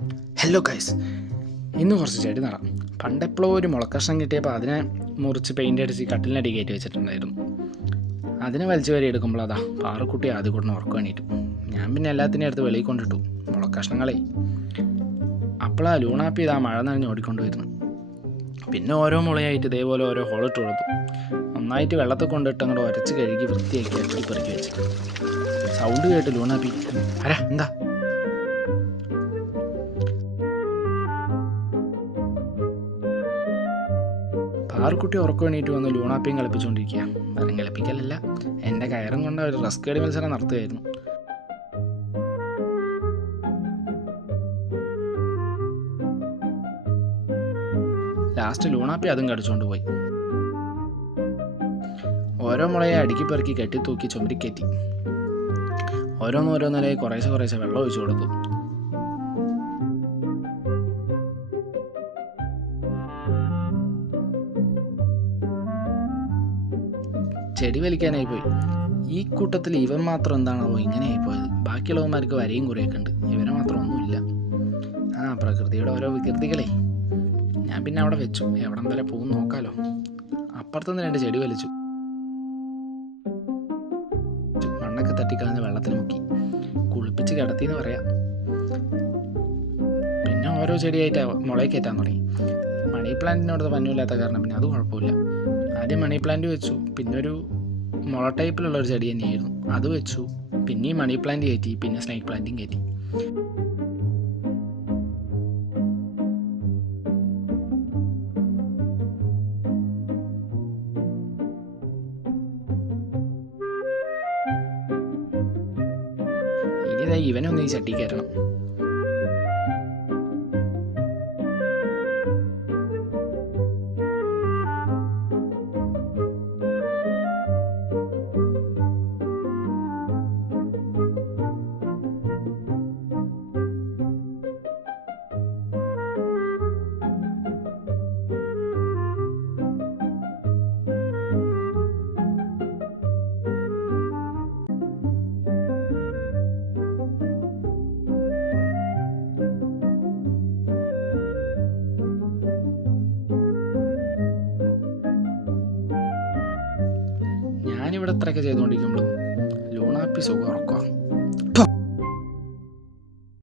Hello guys, ഇന്ന് കുറച്ച് ചെടി നടാം. പണ്ടെപ്പോഴോ ഒരു മുളക്കഷ്ണം കിട്ടിയപ്പോൾ അതിനെ മുറിച്ച് പെയിൻ്റ് അടിച്ച് കട്ടിലിനടി കയറ്റി വെച്ചിട്ടുണ്ടായിരുന്നു. അതിനെ വലിച്ചു വരെ എടുക്കുമ്പോൾ അതാ പാറക്കുട്ടി ആദ്യം കൂടെ ഉറക്കം വേണ്ടിയിട്ടു. ഞാൻ പിന്നെ എല്ലാത്തിനെയും അടുത്ത് വെളിയിൽ കൊണ്ടിട്ടു മുളക്കഷ്ണങ്ങളെ. അപ്പോഴാ ലൂണാപ്പി ഇതാ മഴ നനഞ്ഞ് ഓടിക്കൊണ്ടുവരുന്നു. പിന്നെ ഓരോ മുളയായിട്ട് ഇതേപോലെ ഓരോ ഹോളിട്ട് കൊടുത്തു. നന്നായിട്ട് വെള്ളത്തിൽ കൊണ്ടിട്ട് അങ്ങോട്ട് ഉരച്ച് കഴുകി വൃത്തിയാക്കി അടുക്കി പെറുക്കി വെച്ച്. സൗണ്ട് കേട്ട് ലൂണാപ്പി ആരാ എന്താ പാറക്കുട്ടി ഉറക്കം വേണ്ടിയിട്ട് വന്ന് ലൂണാപ്പിയും കളിപ്പിച്ചുകൊണ്ടിരിക്കുക. വെറും കളിപ്പിക്കലല്ല, എൻ്റെ കയറും കൊണ്ട് ഒരു റസ്കേടി മത്സരം നടത്തുകയായിരുന്നു. ലാസ്റ്റ് ലൂണാപ്പി അതും കടിച്ചുകൊണ്ട് പോയി. ഓരോ മുളയെ അടുക്കി പെറുക്കി കെട്ടിത്തൂക്കി ചുമരിക്കയറ്റി. ഓരോന്നോരോന്നിലായി കുറേശ്ശെ വെള്ളം ഒഴിച്ചു കൊടുത്തു. ചെടി വലിക്കാനായി പോയി. ഈ കൂട്ടത്തിൽ ഇവൻ മാത്രം എന്താണാവോ ഇങ്ങനെയായി പോയത്? ബാക്കിയുള്ളവന്മാർക്ക് വരയും കുറേയൊക്കെ ഉണ്ട്, ഇവനെ മാത്രം ഒന്നുമില്ല. പ്രകൃതിയുടെ ഓരോ വികൃതികളെ. ഞാൻ പിന്നെ അവിടെ വെച്ചു, എവിടം വരെ പോകും നോക്കാലോ. അപ്പുറത്തുനിന്ന് 2 ചെടി വലിച്ചു. മണ്ണൊക്കെ തട്ടിക്കളഞ്ഞ് വെള്ളത്തിൽ മുക്കി കുളിപ്പിച്ച് കിടത്തിന്ന് പറയാം. പിന്നെ ഓരോ ചെടിയായിട്ട് മുളയെ കയറ്റാൻ തുടങ്ങി. മണി പ്ലാന്റിനോട് പഞ്ഞമില്ലാത്ത കാരണം പിന്നെ അത് കുഴപ്പമില്ല. ആദ്യം മണി പ്ലാന്റ് വെച്ചു, പിന്നെ ഒരു മുള ടൈപ്പിലുള്ള ഒരു ചെടി തന്നെയായിരുന്നു, അത് വെച്ചു. പിന്നെയും മണി പ്ലാന്റ് കയറ്റി, പിന്നെ സ്നേക്ക് പ്ലാന്റും കയറ്റി. ഇനി ഇവനൊന്ന് ഈ ചട്ടി കയറ്റണം. ഞാനിവിടെ ഇത്രയൊക്കെ ചെയ്തുകൊണ്ടിരിക്കുമ്പോഴും ലൂണാപ്പി സുഖം ഉറക്കുക.